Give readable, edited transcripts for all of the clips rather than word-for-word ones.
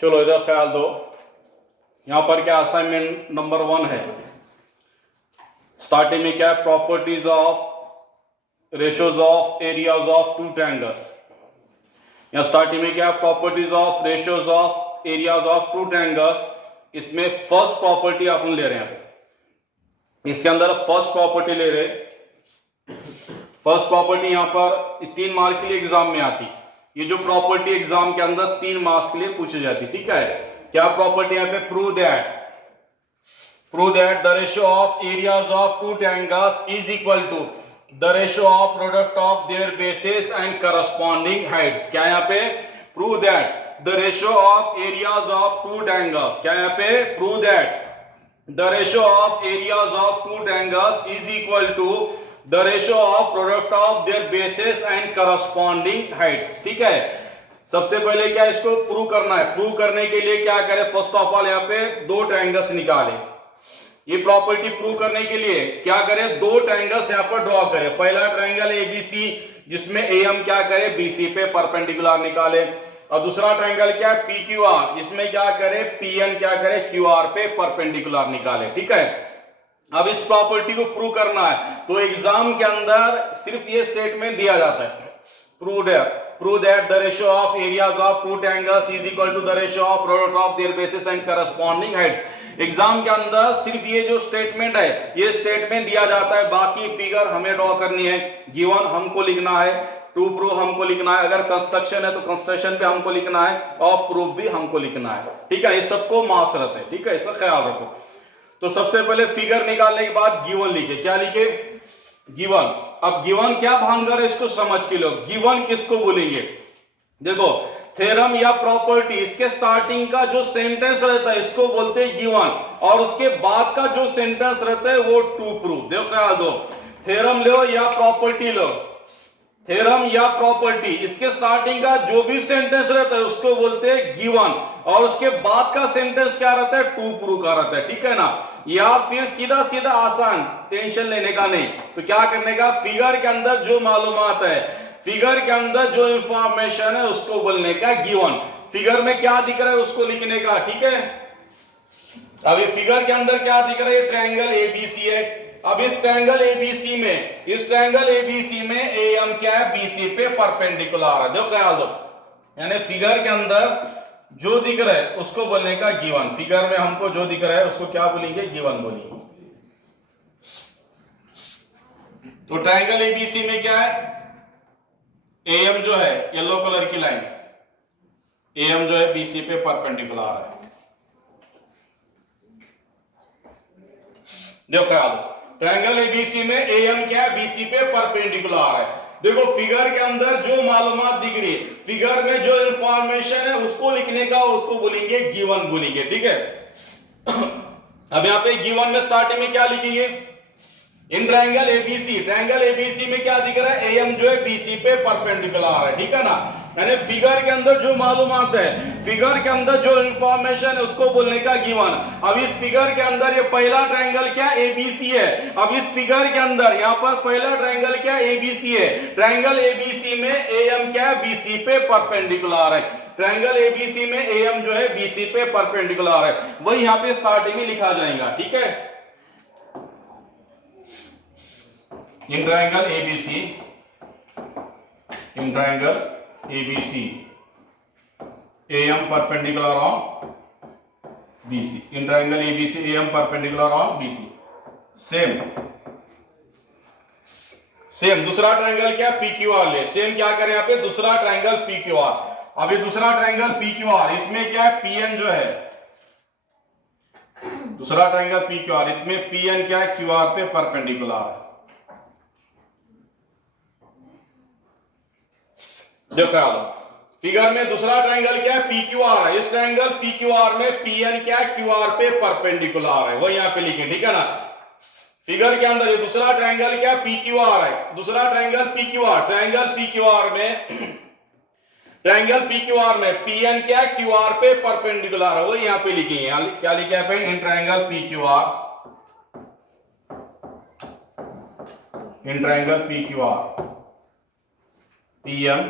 चलो इधर ख्याल दो, यहां पर क्या असाइनमेंट नंबर 1 है। स्टार्टिंग में क्या है, properties of ratios of areas of two triangles. या स्टार्टिंग में क्या, properties of ratios of areas of two triangles. इसमें फर्स्ट प्रॉपर्टी अपन ले रहे हैं, इसके अंदर फर्स्ट प्रॉपर्टी ले रहे। फर्स्ट प्रॉपर्टी यहां पर 3 मार्क के लिए एग्जाम में आती। ये जो प्रॉपर्टी एग्जाम के अंदर 3 मार्क्स के लिए पूछी जाती, ठीक है। क्या प्रॉपर्टी यहां पे, prove that the ratio of areas of two triangles is equal to the ratio of product of their bases and corresponding heights. क्या यहां पे, prove that the ratio of areas of two triangles. क्या यहां पे, prove that the ratio of areas of two triangles is equal to the ratio of product of their bases and corresponding heights। ठीक है, सबसे पहले क्या इसको prove करना है। प्रूव करने के लिए क्या करें, फर्स्ट ऑफ ऑल यहाँ पे 2 ट्रायंगल्स निकालें। ये प्रॉपर्टी प्रूव करने के लिए क्या करें, 2 ट्रायंगल्स यहाँ पर ड्रॉ करें। पहला ट्रायंगल एबीसी, जिसमें एएम क्या करें, बीसी पे परपेंडिकुलर निकाले। और दूसरा ट्रायंगल क्या है, पीक्यूआर, इसमें क्या करे, पीएन क्या करे, क्यूआर पे परपेंडिकुलर निकाले। ठीक है, अब इस प्रॉपर्टी को प्रूव करना है तो एग्जाम के अंदर सिर्फ ये स्टेटमेंट दिया जाता है, prove that the ratio of areas of two triangles is equal to the ratio of product of their bases and corresponding heights. Exam के अंदर सिर्फ ये जो स्टेटमेंट है, ये स्टेटमेंट दिया जाता है। बाकी फिगर हमें ड्रॉ करनी है, गिवन हमको लिखना है, टू प्रूव हमको लिखना है, अगर कंस्ट्रक्शन है तो कंस्ट्रक्शन पे हमको लिखना है, और प्रूफ भी हमको लिखना है। ठीक है, ये सबको मासरत है। ठीक है, इसका ख्याल रखो। तो सबसे पहले फिगर निकालने के बाद गिवन लिखे। क्या लिखे, गिवन। अब गिवन क्या भानगर है इसको समझ के लो। गिवन किसको बोलेंगे, देखो थ्योरम या प्रॉपर्टी, इसके स्टार्टिंग का जो सेंटेंस रहता है इसको बोलते हैं गिवन, और उसके बाद का जो सेंटेंस रहता है वो टू प्रूव। देखो ख्याल दो, थ्योरम लो या प्रॉपर्टी लो, थ्योरम या प्रॉपर्टी, इसके स्टार्टिंग का जो भी सेंटेंस रहता है उसको बोलते हैं गिवन, और उसके बाद का सेंटेंस क्या रहता है, टू प्रूव का रहता है। ठीक है ना, या फिर सीधा सीधा आसान, टेंशन लेने का नहीं। तो क्या करने का, फिगर के अंदर जो मालूमात है, फिगर के अंदर जो इंफॉर्मेशन है उसको बोलने का गिवन। फिगर में क्या दिख रहा है उसको लिखने का। ठीक है, अभी फिगर के अंदर क्या दिख रहा है, ट्रायंगल एबीसी है। अब इस ट्रायंगल एबीसी में एएम क्या है, बीसी पे परपेंडिकुलर है। देखो ख्याल दो, यानी फिगर के अंदर जो दिख रहा है उसको बोलने का गिवन। फिगर में हमको जो दिख रहा है उसको क्या बोलेंगे, गिवन बोलेंगे। तो ट्रायंगल एबीसी में क्या है, एएम जो है येलो कलर की लाइन, एएम जो है बीसी पे परपेंडिकुलर है। देखो ख्याल, ट्रायंगल एबीसी में एएम क्या है, बीसी पे परपेंडिकुलर है। देखो फिगर के अंदर जो मालूमात दिख रही है, फिगर में जो इंफॉर्मेशन है उसको लिखने का, उसको बोलेंगे गिवन बोलेंगे। ठीक है, अब यहाँ पे गिवन में स्टार्टिंग में क्या लिखेंगे, इन ट्रायंगल एबीसी में क्या दिख रहा है, एएम जो है बीसी पे परपेंडिकुलर है। ठीक है ना, यानी फिगर के अंदर जो मालूमात है, फिगर के अंदर जो इंफॉर्मेशन है उसको बोलने का गिवन। अब इस फिगर के अंदर ये पहला ट्रायंगल क्या, एबीसी है। अब इस फिगर के अंदर यहाँ पर पहला ट्रायंगल क्या, एबीसी है। ट्रायंगल एबीसी में एएम क्या है, बीसी पे परपेंडिकुलर है। ट्रायंगल एबीसी में एएम जो है बीसी पे परपेंडिकुलर है, वही यहाँ पे स्टार्टिंग में लिखा जाएगा। ठीक है, in triangle ABC AM perpendicular on BC, in triangle ABC AM perpendicular on BC। Same दूसरा ट्रायंगल क्या, PQR ले। सेम क्या करें यहाँ पे, दूसरा ट्रायंगल PQR। अभी दूसरा ट्रायंगल PQR, इसमें क्या है, PN जो है, दूसरा ट्रायंगल PQR, इसमें PN क्या है, QR पे परपेंडिकुलर है। देखो फिगर में दूसरा ट्रायंगल क्या है, PQR है। इस ट्रायंगल PQR में PN क्या है, QR पे परपेंडिकुलर है, वो यहां पे लिखे। ठीक है ना, फिगर के अंदर ये दूसरा ट्रायंगल क्या है, PQR है। दूसरा ट्रायंगल PQR, ट्रायंगल PQR में PN क्या है, QR पे परपेंडिकुलर है, वो यहां पे लिखेंगे। क्या लिखे यहाँ पे, in triangle PQR PM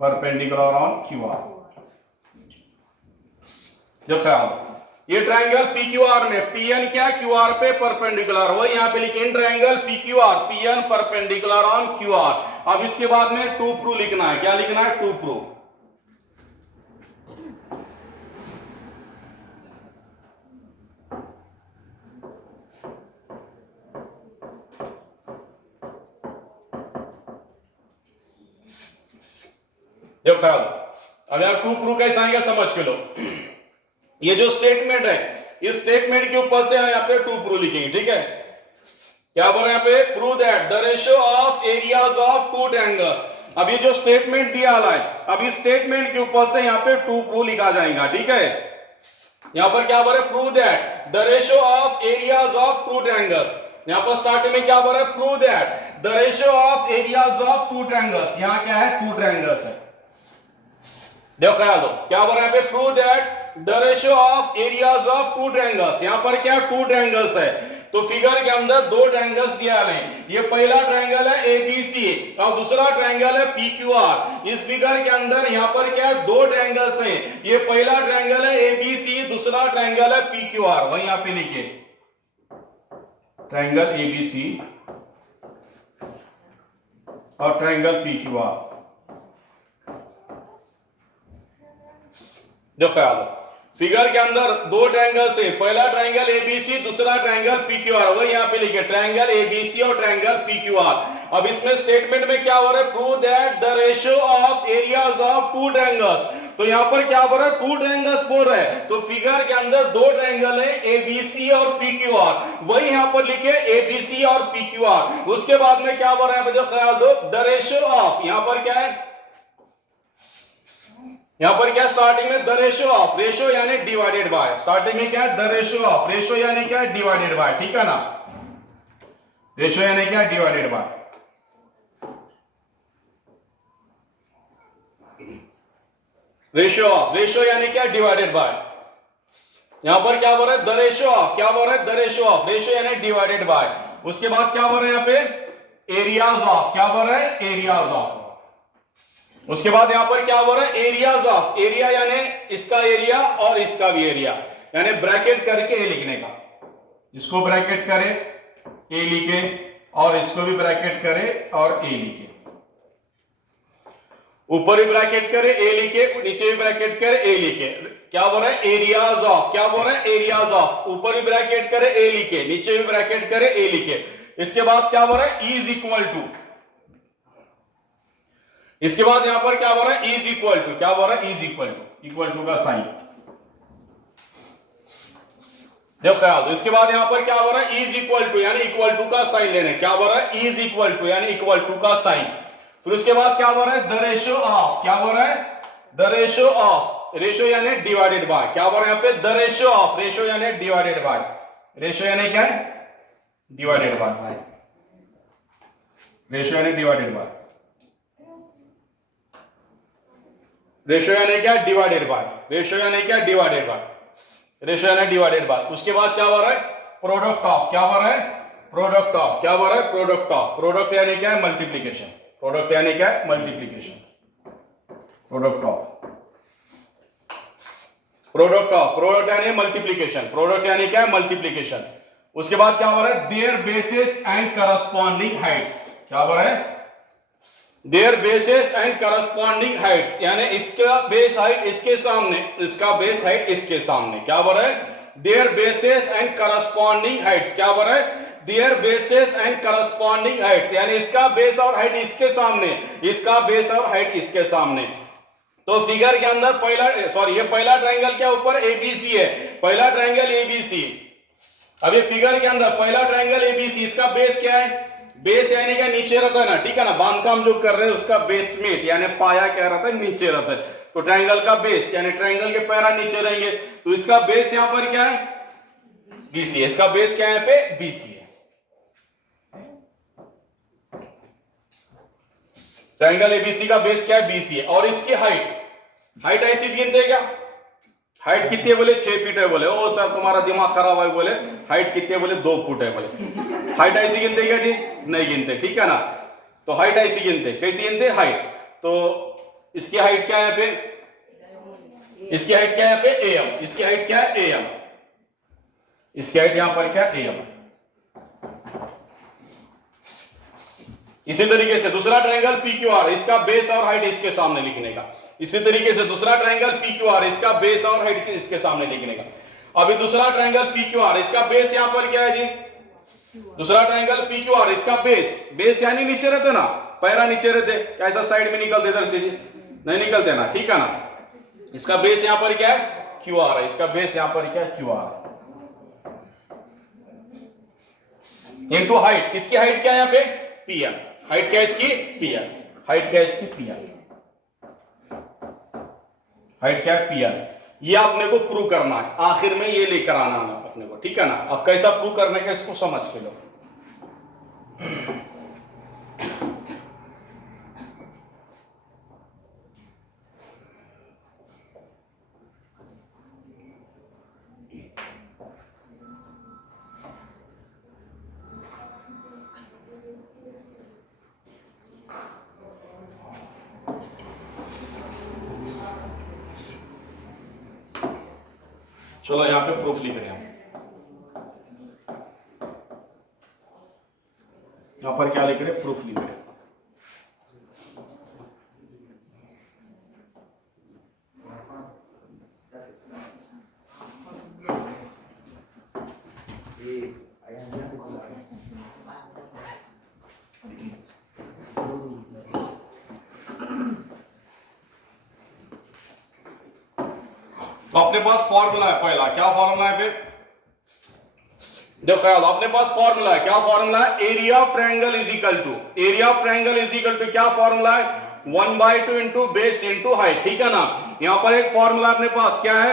perpendicular on QR। जो ख्याल, ये ट्रायंगल PQR में PN क्या QR पे परपेंडिकुलर, वही यहाँ पे लिखे in triangle PQR PN perpendicular on QR। अब इसके बाद में टू प्रूव लिखना है, क्या लिखना है, टू प्रूव। जो ख्याल, अब यार टू प्रूव कैसे आएंगे समझ के लो। ये जो स्टेटमेंट है, इस स्टेटमेंट के ऊपर से यहाँ पे टू प्रूव लिखेंगे, ठीक है। क्या बोल रहे हैं यहाँ पे, prove that the ratio of areas of two triangles. अब ये जो स्टेटमेंट दिया है, अब इस स्टेटमेंट के ऊपर से यहाँ पे टू प्रूव लिखा जाएगा, ठीक है। यहाँ पर क्या बोल रहे, prove that the ratio of areas of two triangles. यहाँ पर स्टार्टिंग में क्या बोल रहे, prove that the ratio of areas of two triangles. यहाँ क्या है, टू ट्रायंगल्स है। देखो ख्याल दो, क्या बोल रहा है, prove that the ratio of areas of two triangles. यहां पर क्या, टू ट्रायंगल्स है, तो फिगर के अंदर दो ट्रायंगल्स दिया है। ये पहला ट्रायंगल है ABC और दूसरा ट्रायंगल है PQR। इस फिगर के अंदर यहां पर क्या, दो ट्रायंगल्स हैं। ये पहला ट्रायंगल है ABC, दूसरा ट्रायंगल है PQR। वही यहां पे लिखिए, ट्रायंगल ABC और ट्रायंगल PQR। जो ख्याल, फिगर के अंदर दो ट्रायंगल से, पहला ट्रायंगल ABC, दूसरा ट्रायंगल PQR। वही यहाँ पे लिखे, ट्रायंगल ABC और ट्रायंगल PQR। अब इसमें स्टेटमेंट में क्या हो रहा है, prove that the ratio of areas of two triangles. तो यहाँ पर क्या हो रहा है, टू ट्रायंगल्स बोल रहे हैं, तो फिगर के अंदर दो ट्रायंगल है ABC और PQR। वही यहाँ पर लिखे ABC और PQR। उसके बाद में क्या बोल रहा है, जो ख्याल दो, द रेशियो ऑफ, यहाँ पर क्या है, यहां पर क्या, स्टार्टिंग में द रेशियो ऑफ, रेशियो यानी डिवाइडेड बाय, स्टार्टिंग में क्या है, द रेशियो ऑफ, रेशियो यानी क्या है, डिवाइडेड बाय, ठीक है ना। रेशियो यानी क्या, divided by. Ratio of, ratio यानी क्या, डिवाइडेड बाय। यहां पर क्या बोल रहा है, द रेशियो ऑफ, क्या बोल रहा है, द रेशियो ऑफ, रेशियो यानी डिवाइडेड बाय। उसके बाद क्या बोल रहे हैं यहाँ पे, एरियाज ऑफ, क्या बोल रहा है, एरियाज ऑफ। उसके बाद यहां पर क्या बोल रहा है, एरियाज ऑफ, एरिया यानी इसका एरिया और इसका भी एरिया, यानी ब्रैकेट करके ए लिखने का, इसको ब्रैकेट करे ए लिखे और इसको भी ब्रैकेट करे और ए लिखे, ऊपर भी ब्रैकेट करे ए लिखे, नीचे भी ब्रैकेट करे ए लिखे। क्या बोल रहा है, एरियाज ऑफ, क्या बोल रहा है, एरियाज ऑफ, ऊपर भी ब्रैकेट करे ए लिखे, नीचे भी ब्रैकेट करे ए लिखे। इसके बाद क्या बोल रहा है, इज इक्वल टू, इसके बाद यहां पर क्या बोल रहा है, इज इक्वल टू, क्या बोल रहा है, इज इक्वल टू का साइन। देखो ख्याल, इसके बाद यहां पर क्या बोल रहा है, इज इक्वल टू यानी इक्वल टू का साइन लेने, क्या बोल रहा है, इज इक्वल टू यानी इक्वल टू का साइन। फिर उसके बाद क्या बोल रहा है, द रेशियो ऑफ, क्या बोल रहा है, द रेशियो ऑफ, रेशियो यानी डिवाइडेड बाय, क्या बोल रहा है यहाँ पे, द रेशियो ऑफ, रेशियो यानी डिवाइडेड बाय, रेशियो यानी क्या है, डिवाइडेड बाय, रेशियो यानी डिवाइडेड बाय, रेशियो यानी क्या, डिवाइडेड बाय, रेशियो यानी क्या, डिवाइडेड बाय, रेशियो यानी डिवाइडेड बाय। उसके बाद क्या हो रहा है, प्रोडक्ट ऑफ, क्या हो रहा है, प्रोडक्ट ऑफ, क्या हो रहा है, प्रोडक्ट ऑफ, प्रोडक्ट यानी क्या है, मल्टीप्लीकेशन, प्रोडक्ट यानी क्या है, multiplication, product of, product of, product यानी मल्टीप्लीकेशन, प्रोडक्ट यानी क्या है, मल्टीप्लीकेशन। उसके बाद क्या हो रहा है, their bases and corresponding heights, क्या हो रहा है, their bases and corresponding heights, यानी इसका बेस हाइट इसके सामने, इसका बेस हाइट इसके सामने, क्या बोल रहा है, their bases and corresponding heights, क्या बोल रहा है, their bases and corresponding heights, यानी इसका बेस और हाइट इसके सामने, इसका बेस और हाइट इसके सामने। तो फिगर के अंदर पहला, सॉरी ये पहला ट्रायंगल क्या ऊपर ABC है, पहला ट्रायंगल ABC। अब ये फिगर के अंदर पहला ट्रायंगल ABC, इसका बेस क्या है, बेस यानी क्या, नीचे रहता है ना, ठीक है ना, बांधकाम जो कर रहे हैं उसका बेसमेंट यानी पाया क्या रहता है, नीचे रहता है। तो ट्रायंगल का बेस यानी ट्रायंगल के पैरा नीचे रहेंगे, तो इसका बेस यहां पर क्या है, BC है, इसका बेस क्या है यहाँ पे, BC है। ट्रायंगल ABC का बेस क्या है, BC है। और इसकी हाइट ऐसी गिनते क्या, हाइट कितनी है बोले, 6 फीट है बोले, ओ सर तुम्हारा दिमाग खराब है बोले, हाइट कितनी है बोले, 2 फुट है बोले। हाइट ऐसी गिनते क्या जी, नहीं गिनते, ठीक है ना। तो हाइट ऐसी गिनते, कैसी गिनते, हाइट। तो इसकी हाइट क्या है यहाँ पे, इसकी हाइट क्या है यहाँ पे AM, इसकी हाइट क्या है AM, इसकी हाइट यहां पर क्या AM। इसी तरीके से दूसरा ट्रायंगल PQR, इसका बेस और हाइट इसके सामने लिखने का। इसी तरीके से दूसरा ट्रायंगल PQR, इसका बेस और हाइट इसके सामने लिखने का। अभी दूसरा ट्रायंगल PQR, इसका बेस यहां पर क्या है जी, दूसरा ट्रायंगल PQR, इसका बेस यानी नीचे रहते ना, पैरा नीचे रहते, कैसा साइड में निकलते इधर से जी, नहीं निकलते ना, ठीक है ना। इसका बेस यहां पर क्या है QR है, इसका बेस यहां पर क्या है QR इनटू हाइट। इसकी हाइट क्या है यहां पे PM, हाइट क्या है इसकी PM, हाइट क्या है इसकी PM, हाइट क्या है PM। ये आपने को प्रूव करना है, आखिर में ये लेकर आना है अपने को, ठीक है ना। अब कैसा प्रूव करने का इसको समझ के लो। चलो यहां पे प्रूफ लिख रहे हैं, यहां पर क्या लिख रहे हैं, प्रूफ लिख रहे हैं। तो अपने पास फॉर्मूला है पहला, क्या फॉर्मूला है फिर देखो ख्याल, अपने पास फॉर्मूला है, क्या फॉर्मूला है, area of triangle is equal to, area of triangle is equal to क्या फॉर्मूला है 1/2 इंटू बेस इंटू हाइट, ठीक है ना। यहां पर एक फॉर्मूला अपने पास क्या है,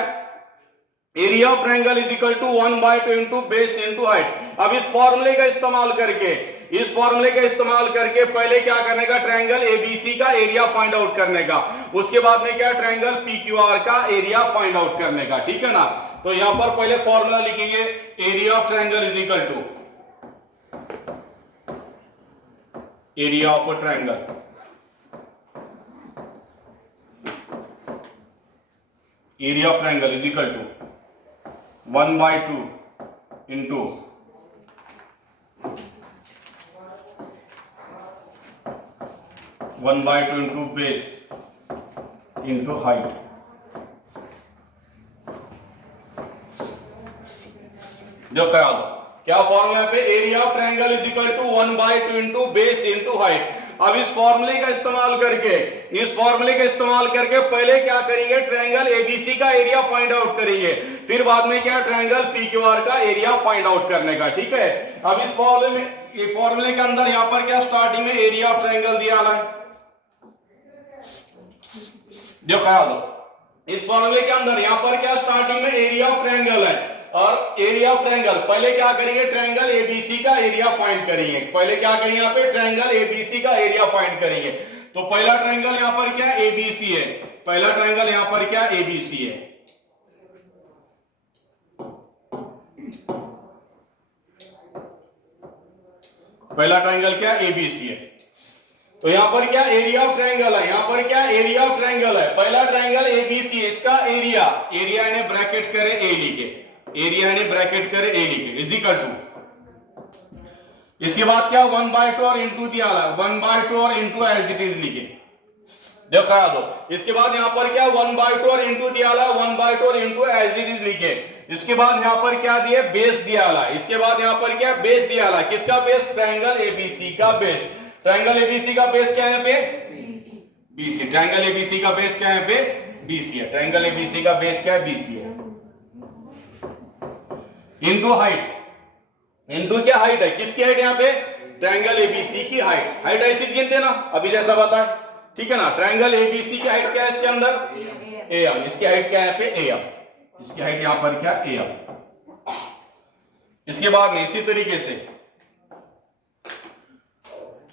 area of triangle is equal to 1/2 into base into height. अब इस फॉर्मूले का इस्तेमाल करके, इस फॉर्मूले का इस्तेमाल करके पहले क्या करने का, ट्रायंगल एबीसी का एरिया फाइंड आउट करने का, उसके बाद में क्या ट्रायंगल पीक्यूआर का एरिया फाइंड आउट करने का, ठीक है ना। तो यहां पर पहले फॉर्मूला लिखेंगे, area of triangle is equal to area of a triangle, area of triangle is equal to 1/2 into into base into height. जो ख्याल क्या फॉर्मूला पे, area of triangle is equal to 1/2 into base into height. अब इस फॉर्मूले का इस्तेमाल करके, इस फॉर्मूले का इस्तेमाल करके पहले क्या करेंगे, ट्रायंगल एबीसी का एरिया फाइंड आउट करेंगे, फिर बाद में क्या ट्रायंगल पीक्यूआर का एरिया फाइंड आउट करने का, ठीक है। अब इस फॉर्मूले में, ये फॉर्मूले के अंदर यहां पर क्या स्टार्टिंग में एरिया ऑफ ट्रायंगल दिया है, जो ख्याल इस फॉर्मूले के अंदर यहां पर क्या स्टार्टिंग में एरिया ऑफ ट्रायंगल है, और एरिया ऑफ ट्रायंगल पहले क्या करेंगे, ट्रायंगल एबीसी का एरिया फाइंड करेंगे, पहले क्या करेंगे यहां पे ट्रायंगल एबीसी का एरिया फाइंड करेंगे। तो पहला ट्रायंगल यहां पर क्या एबीसी है, पहला ट्रायंगल यहां पर क्या एबीसी है, पहला ट्रायंगल क्या एबीसी है। तो यहां पर क्या एरिया ऑफ ट्रायंगल है, यहां पर क्या एरिया ऑफ ट्रायंगल है, पहला ट्रायंगल एबीसी, इसका एरिया, एरिया ने ब्रैकेट करे ए लिखे, एरिया ने ब्रैकेट करे ए लिखे, इज इक्वल टू, इसके बाद क्या 1/2 और इंटू दिया, 1/2 और इंटू एज इट इज लिखे, देखा दो। इसके बाद यहां पर क्या 1/2 और इंटू दिया, 1/2 और इंटू एज इट इज लिखे। इसके बाद यहां पर क्या दिए, बेस दिया, इसके बाद यहां पर क्या बेस दिया, किसका बेस, ट्रायंगल एबीसी का बेस। ट्रायंगल एबीसी का बेस क्या है पे BC, ट्रायंगल एबीसी का बेस क्या है पे BC है, ट्रायंगल एबीसी का बेस क्या है BC है, इंटू हाइट, इंटू क्या हाइट है, किसकी हाइट यहां पे, ट्रायंगल एबीसी की हाइट, हाइट ऐसी गिनते ना अभी जैसा बताया, ठीक है ना। ट्रायंगल एबीसी की हाइट क्या है इसके अंदर AM, इसकी हाइट क्या है पे AM, इसकी हाइट यहां पर क्या AM। इसके बाद में इसी तरीके से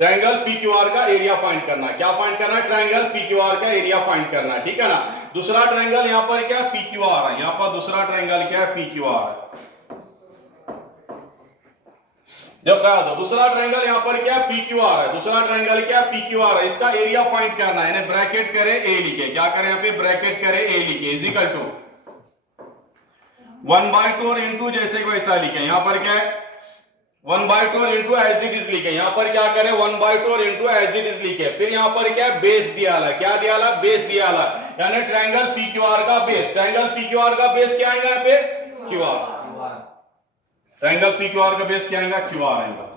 ट्रायंगल पीक्यूआर का एरिया फाइंड करना, क्या फाइंड करना है, ट्रायंगल पीक्यूआर का एरिया फाइंड करना, ठीक है ना। दूसरा ट्रायंगल यहां पर क्या पीक्यूआर है, यहां पर दूसरा ट्रायंगल क्या है पीक्यूआर है। देखो क्या दो दूसरा ट्रायंगल यहाँ पर क्या पी क्यू आर है, दूसरा ट्रायंगल क्या पी क्यू आर है, इसका एरिया फाइंड करना है, यानी ब्रैकेट करें ए लिखे, क्या करें यहाँ पे ब्रैकेट करें ए लिखे इज इक्वल टू 1/2 और इंटू जैसे कि वैसा लिखे, यहाँ पर क्या है 1/2 और इंटू एज इट इज लिखे, यहाँ पर क्या करें 1/2 और इंटू एज इट इज लिखे, फिर यहाँ पर क्या बेस दिया ला, क्या दिया ला बेस दिया ला, यानी ट्रायंगल पी क्यू आर का base, triangle P Q R का बेस क्या आएगा यहाँ पे Q R, triangle P Q R का बेस क्या आएगा क्यू आर आएगा,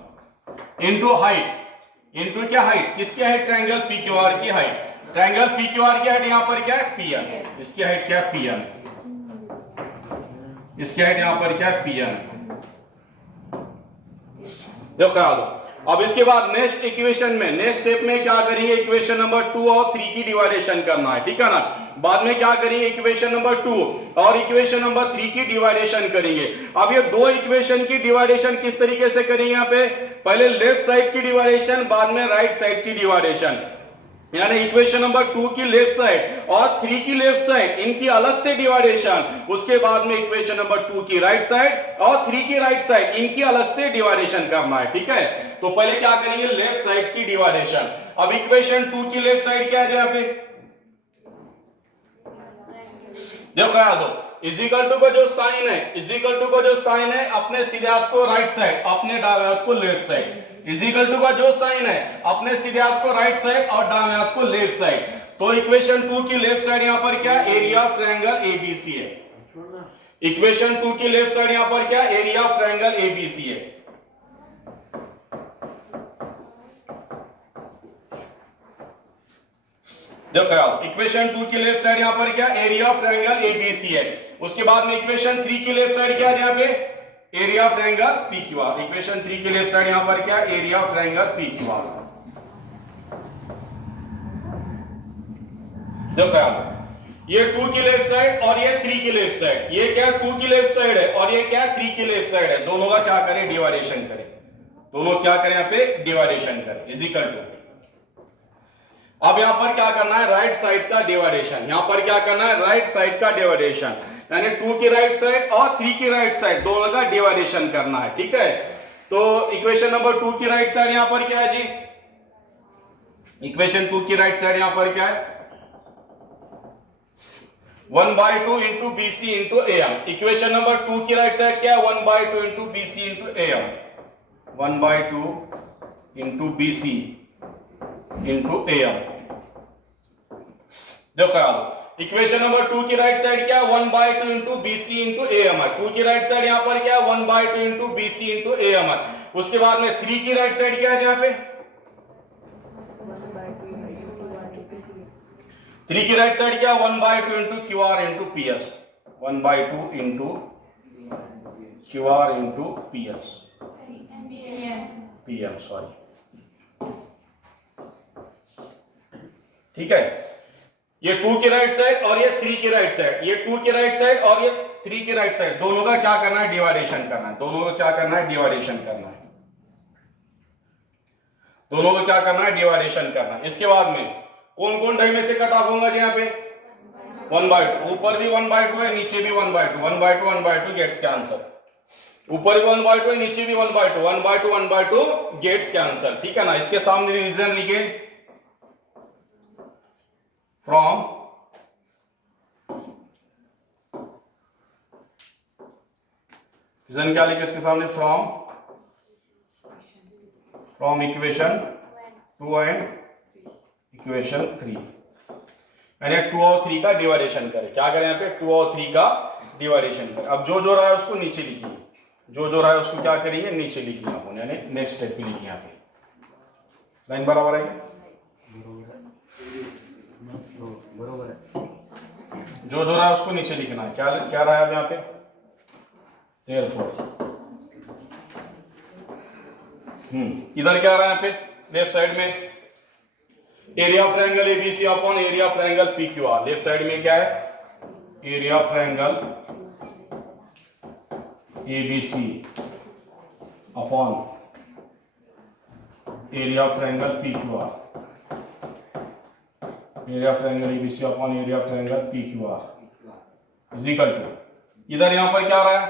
इंटू हाइट, इंटू क्या हाइट, किसकी height triangle P Q R की height, triangle P Q R की हाइट यहाँ पर क्या है पी एन, इसकी हाइट क्या है पी एन, इसकी हाइट यहाँ पर क्या है पी एन। देखो क्या दो अब इसके बाद नेक्स्ट इक्वेशन में नेक्स्ट स्टेप में क्या करेंगे, इक्वेशन नंबर 2 और 3 की डिवाइडेशन करना है, ठीक है ना, बाद में क्या करेंगे इक्वेशन नंबर 2 और इक्वेशन नंबर 3 की डिवाइडेशन करेंगे। अब ये दो इक्वेशन की डिवाइडेशन किस तरीके से करेंगे, यहाँ पे पहले लेफ्ट साइड की डिवाइडेशन, बाद में राइट साइड की डिवाइडेशन, यानी इक्वेशन नंबर 2 की लेफ्ट साइड और 3 की लेफ्ट साइड इनकी अलग से डिवाइडेशन, उसके बाद में इक्वेशन नंबर 2 की राइट साइड और 3 की राइट साइड इनकी अलग से डिवाइडेशन करना है, ठीक है। तो पहले क्या करेंगे लेफ्ट साइड की डिवाइडेशन, अब इक्वेशन 2 की लेफ्ट साइड क्या है यहाँ पे देखो क्या दो इजिकल टू का जो साइन है, इजिकल टू का जो साइन है अपने सीधे हाथ को राइट साइड, अपने दाएं हाथ को लेफ्ट साइड, इजिकल टू का जो साइन है अपने सीधे हाथ को राइट साइड और दाएं हाथ को लेफ्ट साइड। तो इक्वेशन 2 की लेफ्ट साइड यहां पर क्या एरिया ऑफ ट्रायंगल एबीसी है, इक्वेशन 2 की लेफ्ट साइड यहां पर क्या एरिया ऑफ ट्रायंगल एबीसी है। देखो इक्वेशन 2 की लेफ्ट साइड यहां पर क्या एरिया ऑफ ट्रायंगल एबीसी है, उसके बाद में इक्वेशन 3 की लेफ्ट साइड क्या है यहाँ पे area of triangle PQR, equation 3 की लेफ्ट साइड यहां पर क्या एरिया ऑफ ट्रायंगल पीक्यूआर। देखो ये 2 की लेफ्ट साइड और ये 3 की लेफ्ट साइड, ये क्या 2 की लेफ्ट साइड है और ये क्या 3 की लेफ्ट साइड है, दोनों का क्या करें डिवाइडेशन करें, दोनों क्या करें यहाँ पे डिवाइडेशन करें इज इक्वल टू, अब यहां पर क्या करना है राइट साइड का डिवाइडेशन, यहां पर क्या करना है राइट साइड का डिवाइडेशन, यानी 2 की राइट साइड और 3 की राइट साइड दोनों का डिवाइडेशन करना है, ठीक है। तो इक्वेशन नंबर 2 की राइट साइड यहां पर क्या है जी, इक्वेशन 2 की राइट साइड यहां पर क्या है 1/2 into BC into M, equation number 2 की राइट साइड क्या है 1/2 into BC into M, 1/2 into BC into M. देखो इक्वेशन नंबर 2 की राइट साइड क्या है 1/2 इंटू बीसी इंटू एम है, 2 की राइट साइड यहां पर क्या है 1/2 इंटू बीसी इंटू एम है, उसके बाद में 3 की राइट साइड क्या है यहाँ पे 3 की राइट साइड क्या 1/2 into Q R into P S, 1/2 into Q R into P S P am sorry, ठीक है। ये 2 की राइट साइड और ये 3 की राइट साइड, ये 2 की राइट साइड और ये 3 की राइट साइड दोनों का क्या करना है डिवाइडेशन करना है, दोनों को क्या करना है डिवाइडेशन करना है, दोनों को क्या करना है डिवाइडेशन करना है। इसके बाद में कौन कौन ढाई में से कट ऑफ होगा जी यहाँ पे 1/2, ऊपर भी 1/2 है नीचे भी 1/2, 1/2 1/2 गेट्स कैंसल, ऊपर भी 1/2 है नीचे भी 1/2, 1/2 1/2 गेट्स कैंसल, ठीक है ना। इसके सामने रीजन लिखे फ्रॉम रीजन क्या लिखे इसके सामने फ्रॉम इक्वेशन 2 एंड इक्वेशन 3, यानी 2 और 3 का डिवाइडेशन करें, क्या करें यहाँ पे 2 और 3 का डिवाइडेशन करें। अब जो जो रहा है उसको नीचे लिखिए, जो जो रहा है उसको क्या करेंगे नीचे लिखिए अपन, यानी नेक्स्ट स्टेप पे लिखिए, यहाँ पे लाइन बराबर है बरोबर है, जो जो रहा है उसको नीचे लिखना है, क्या क्या रहा है यहाँ पे therefore इधर क्या रहा है यहाँ पे लेफ्ट साइड में area of triangle ABC upon area of triangle PQR, left side में क्या है area of triangle ABC upon area of triangle PQR, area of triangle ABC upon area of triangle PQR is equal to, इधर यहां पर क्या आ रहा है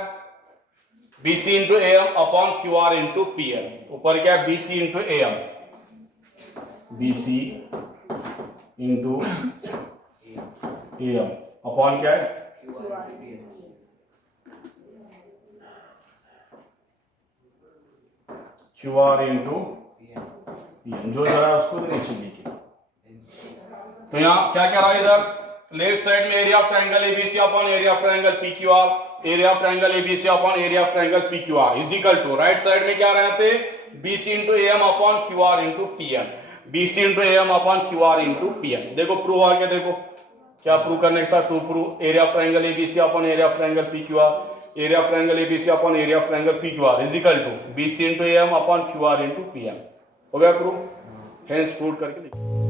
BC into AM upon QR into PM। ऊपर क्या है BC into AM, BC into AM upon क्या है QR इंटू PM। जो जरा उसको नीचे लिखिए। तो यहाँ क्या कह रहा है, इधर लेफ्ट साइड में area of triangle ABC upon area of triangle PQR, area of triangle ABC upon area of triangle PQR is equal to right side में क्या रहा है पे BC into M upon QR into PM, BC into M upon QR into PM. देखो prove आ गया, देखो क्या प्रूव करने का था, to prove area of triangle ABC upon area of triangle PQR, area of triangle ABC upon area of triangle PQR is equal to BC into M upon QR into PM. हो गया prove, hence prove करके लिखो।